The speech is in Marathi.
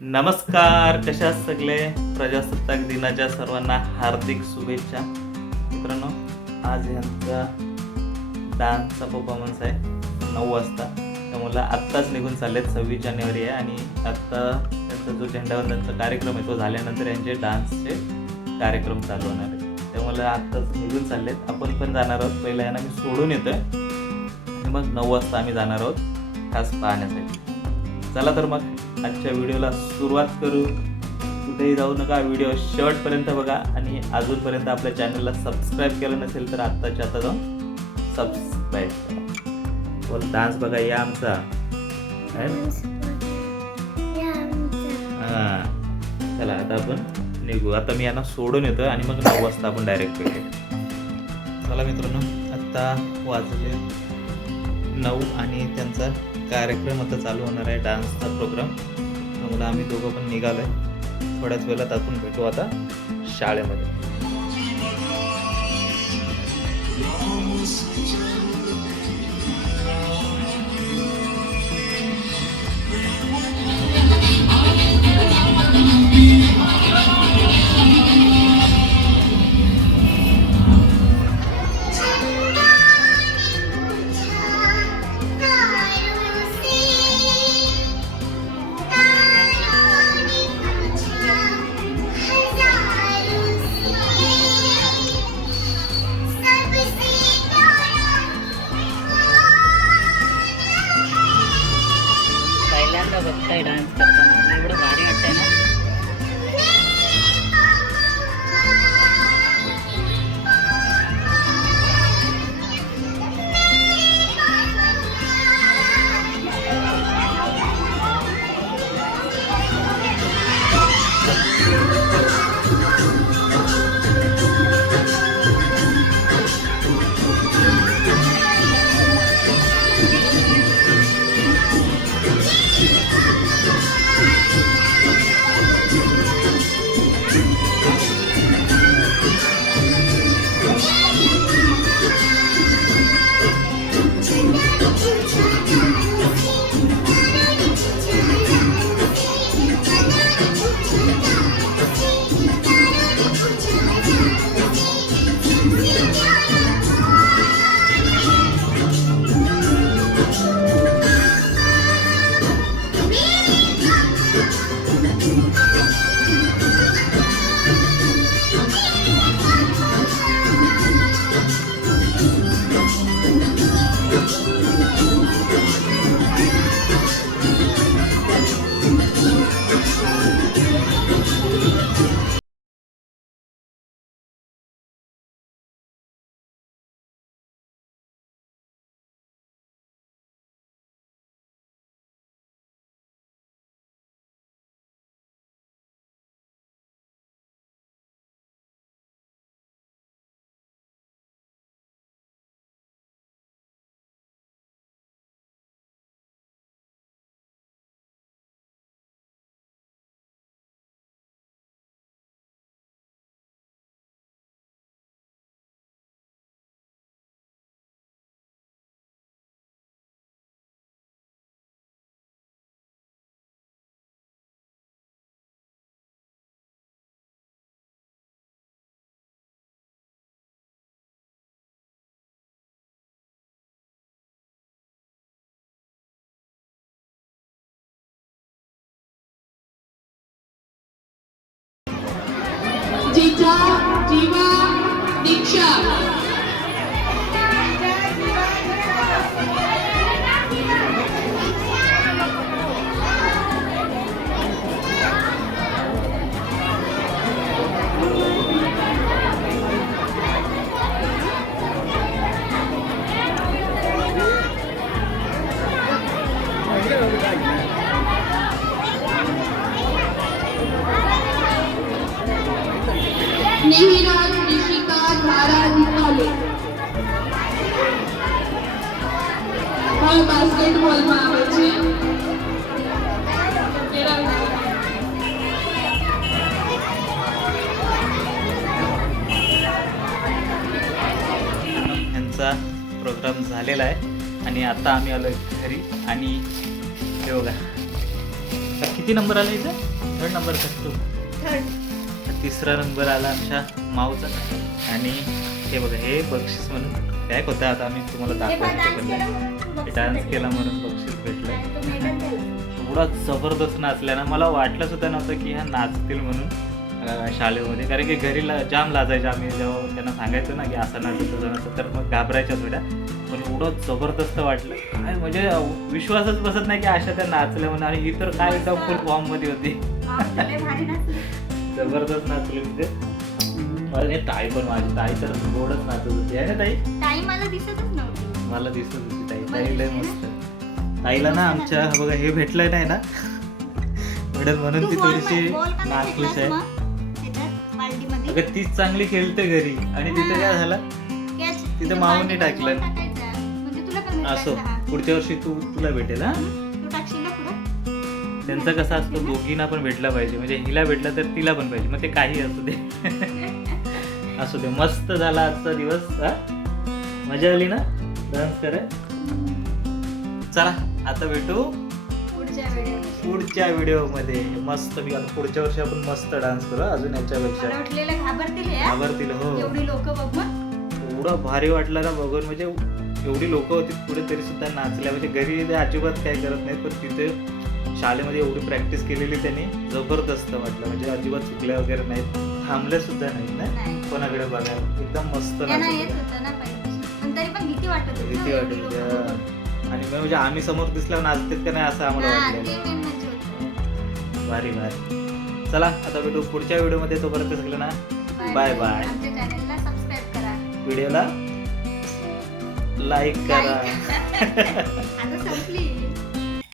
नमस्कार, कशा आहात सगळे? प्रजासत्ताक दिनाच्या सर्वांना हार्दिक शुभेच्छा. मित्रांनो, आज यांचा डान्सचा परफॉर्मन्स आहे 9 वाजता. त्यामुळे आत्ताच निघून चाललेत. 26 जानेवारी आहे आणि आत्ता त्यांचा जो झेंडावंदनचा कार्यक्रम आहे तो झाल्यानंतर यांचे डान्सचे कार्यक्रम चालू होणार आहेत. त्यामुळे आत्ताच निघून चाललेत. आपण पण जाणार आहोत. पहिला यांना मी सोडून येतो आहे आणि मग 9 वाजता आम्ही जाणार आहोत खास पाहण्यासाठी. चला तर मग आजच्या व्हिडिओला सुरुवात करू. कुठेही जाऊ नका, व्हिडिओ शेवटपर्यंत बघा आणि अजूनपर्यंत आपल्या चॅनलला सबस्क्राईब केलं नसेल तर आत्ताच्या आता जाऊन सबस्क्राईब करा. बोल, डान्स बघा या आमचा. हां, चला आता आपण निघू. आता मी यांना सोडून येतो आणि मग 9 वाजता आपण डायरेक्ट भेटू. चला मित्रांनो, आत्ता वाजले 9 आणि त्यांचा कार्यक्रम आता चालू होणार आहे, डान्सचा प्रोग्राम. त्यामुळे आम्ही दोघं पण निघालो आहे. थोड्याच वेळात आपण भेटू आता शाळेमध्ये. पहिल्यांदा बघताय डान्स करताना, एवढं भारी वाटतंय ना. जिजा जीवा दीक्षा नेहिराज ऋषिका धारा निकाले बास्केटबॉल में आवे छे. यांचा प्रोग्राम झालेला आहे आणि आता आम्ही आलो घरी. आणि हे बघा, किती नंबर आला इथं? 3rd नंबर तू. तिसरा नंबर आला आमच्या माऊचा. आणि हे बघा, हे बक्षीस म्हणून काय होतं, आता आम्ही तुम्हाला दाखवायचं. डान्स केला म्हणून बक्षीस भेटलं. एवढा जबरदस्त नाचल्या ना, मला वाटलं सुद्धा नव्हतं की ह्या नाचतील म्हणून शाळेमध्ये. कारण की घरी जाम लाजायच्या आम्ही जेव्हा त्यांना सांगायचो ना की असं नाचतं तसं नाचतं, तर मग घाबरायच्या थोड्या. पण एवढं जबरदस्त वाटलं काय, म्हणजे विश्वासच बसत नाही की अशा त्या नाचल्या म्हणून. आणि ही तर काय एकदम फुल फॉर्ममध्ये होती. जबरदस्त नाचली म्हणजे. मला ताई पण, माझी ताई तर गोडच नाचत होती आहे ना ताई. ताई मला दिसतच नव्हती. मला दिसत होती ताई. ताई लय मस्त. ताईला ना आमच्या बघा हे भेटलंय नाही ना मेडल, म्हणून ती थोडीशी नाचलीच आहे. अगं तीच चांगली खेळते घरी, आणि तिथे काय झालं, तिथं माऊने टाकलं. असो, पुढच्या वर्षी तुला भेटेल. हा, त्यांचा कसा असतो, दोघींना पण भेटला पाहिजे. म्हणजे हिला भेटला तर तिला पण पाहिजे. मग ते काही असू दे. असू दे. मस्त झाला आजचा दिवस. हा, मजा आली ना डान्स कराय. चला आता भेटू पुढच्या व्हिडिओ मध्ये. मस्त मी आता पुढच्या वर्षी आपण मस्त डान्स करू अजून याच्यापेक्षा. घाबरतील. हो, एवढी लोक बघून एवढं भारी वाटलं ना बघून. म्हणजे एवढी लोक होती पुढे तरी सुद्धा नाचल्या. म्हणजे घरी ते अजिबात काय करत नाहीत, पण तिथे शाळेमध्ये एवढी प्रॅक्टिस केलेली त्यांनी, जबरदस्त वाटलं. म्हणजे अजिबात चुकल्या वगैरे नाहीत, थांबल्या सुद्धा नाहीत ना कोणाकडे बघायला. एकदम मस्त भीती वाटत होती. आणि म्हणजे आम्ही समोर दिसल्यावर नाचतेत का नाही असं आम्हाला वाटलं. भारी भारी. चला आता भेटू पुढच्या व्हिडिओमध्ये. तोपर्यंत सगळं ना बाय बाय. आमच्या चॅनलला सबस्क्राईब करा, व्हिडिओला लाईक करा. आता संपली.